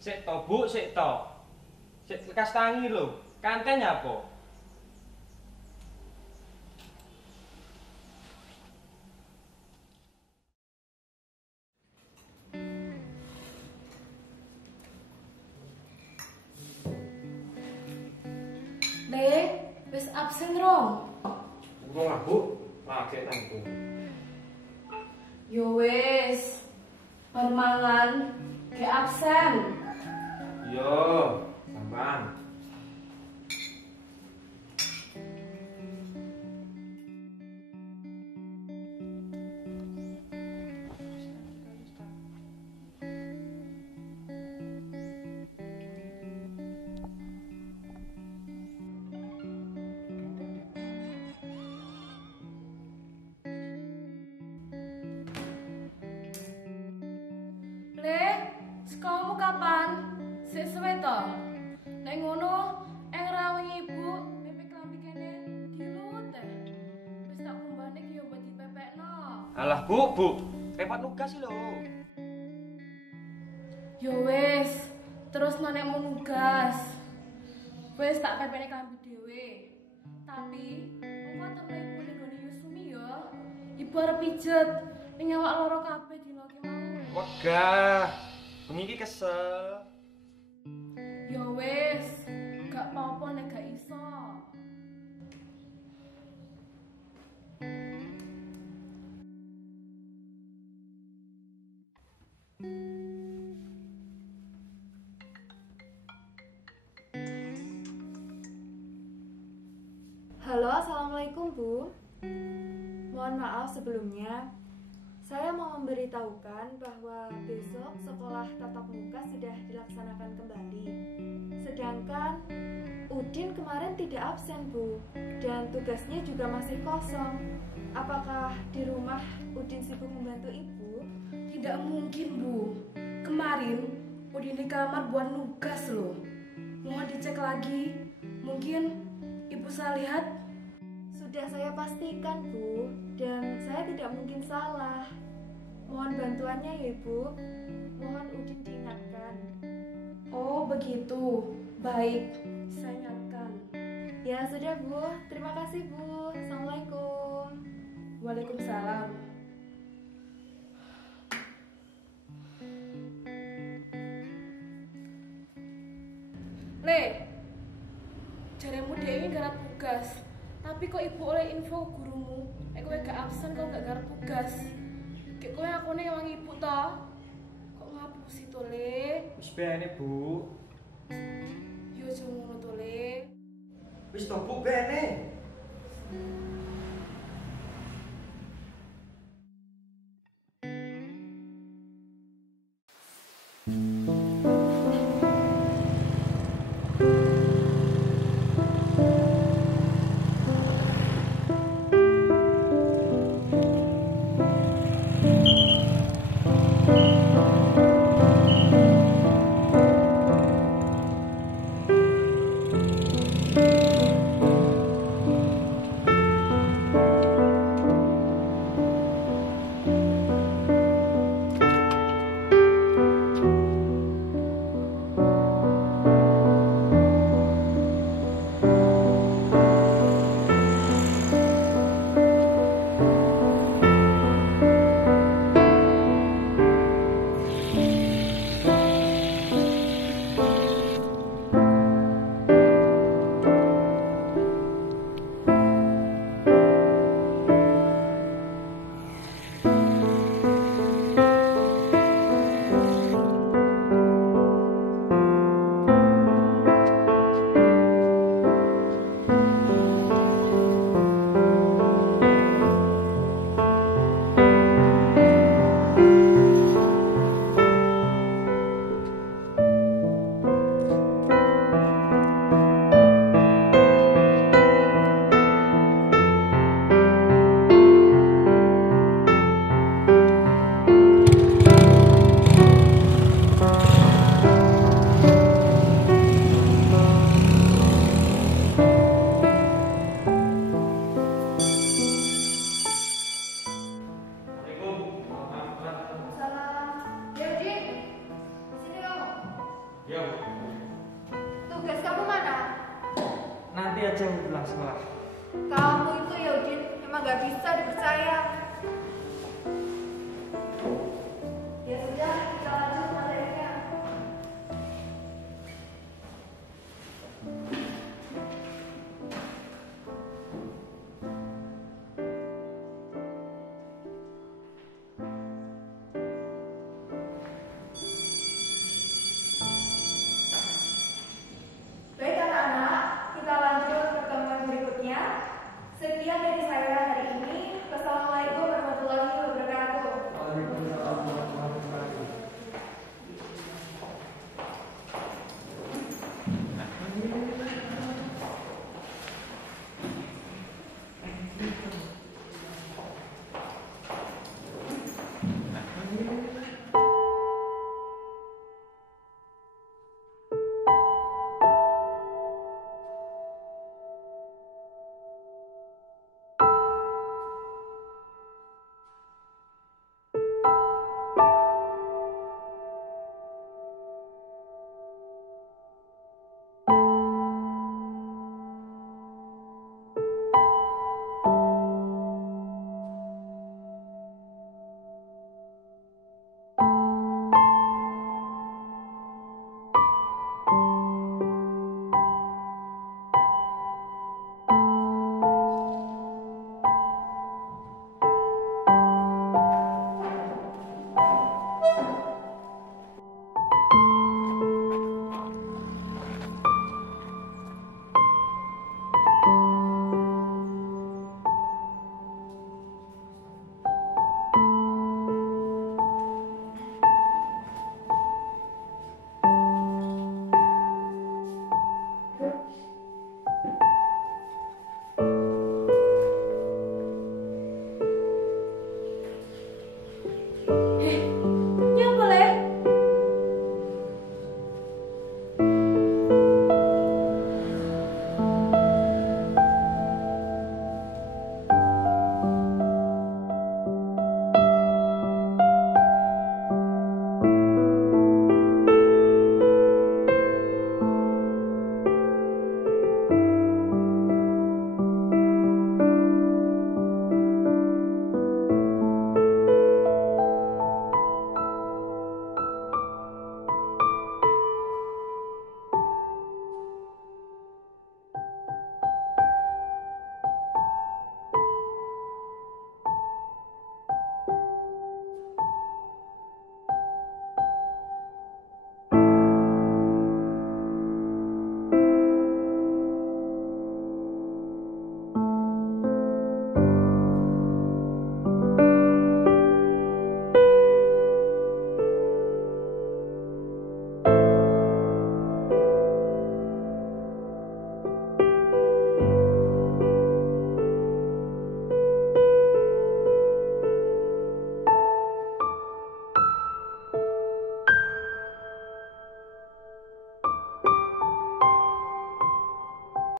Sik to, Bu, sik to. Sik lekas tangi lho. Kanten apa? Le, wis absen rong. Urung lah, Bu. Lagi tangku. Yo wis. Permangan ke absen. Yo, sampean. Le, sekolahmu kapan? Sik suwe to? Nek ngono, rawuh ibu pepek klambi kene dilut teh. Wis tak kumbane ki yo mbok dipepekno. Alah, Bu, Bu. Repot nugas sih lho. Yo wis, terus nek mau nugas. Wis tak pepekne klambi dhewe. Tapi engko terus ibu ning gone Yusumi yo. Ibu arep pijet ning awak loro kabeh dina ki mau. Wegah. Bengi iki kesel. Ya wis, gak apa-apa nek gak iso. Halo, assalamualaikum Bu. Mohon maaf sebelumnya. Saya mau memberitahukan bahwa besok sekolah tatap muka sudah dilaksanakan kembali. Sedangkan Udin kemarin tidak absen Bu, dan tugasnya juga masih kosong. Apakah di rumah Udin sibuk membantu Ibu? Tidak mungkin, Bu. Kemarin Udin di kamar buat nugas loh. Mohon dicek lagi. Mungkin Ibu salah lihat. Sudah saya pastikan Bu, dan saya tidak mungkin salah. Mohon bantuannya ya Ibu. Mohon Udin diingatkan. Oh, begitu. Baik, saya ingatkan. Ya sudah Bu, terima kasih Bu. Assalamualaikum. Waalaikumsalam. Le, jaremu Dewi garap tugas. Tapi kok ibu oleh info gurumu, kowe gak absen kok gak garap tugas. Kayak kowe akune yang ibu toh. Kok ngapusi to, Le? Wis bene, Bu. Yo aja ngono to, Le. Wis to, Bu, bene. aja pulang sekolah. Kamu itu ya Udin emang gak bisa dipercaya.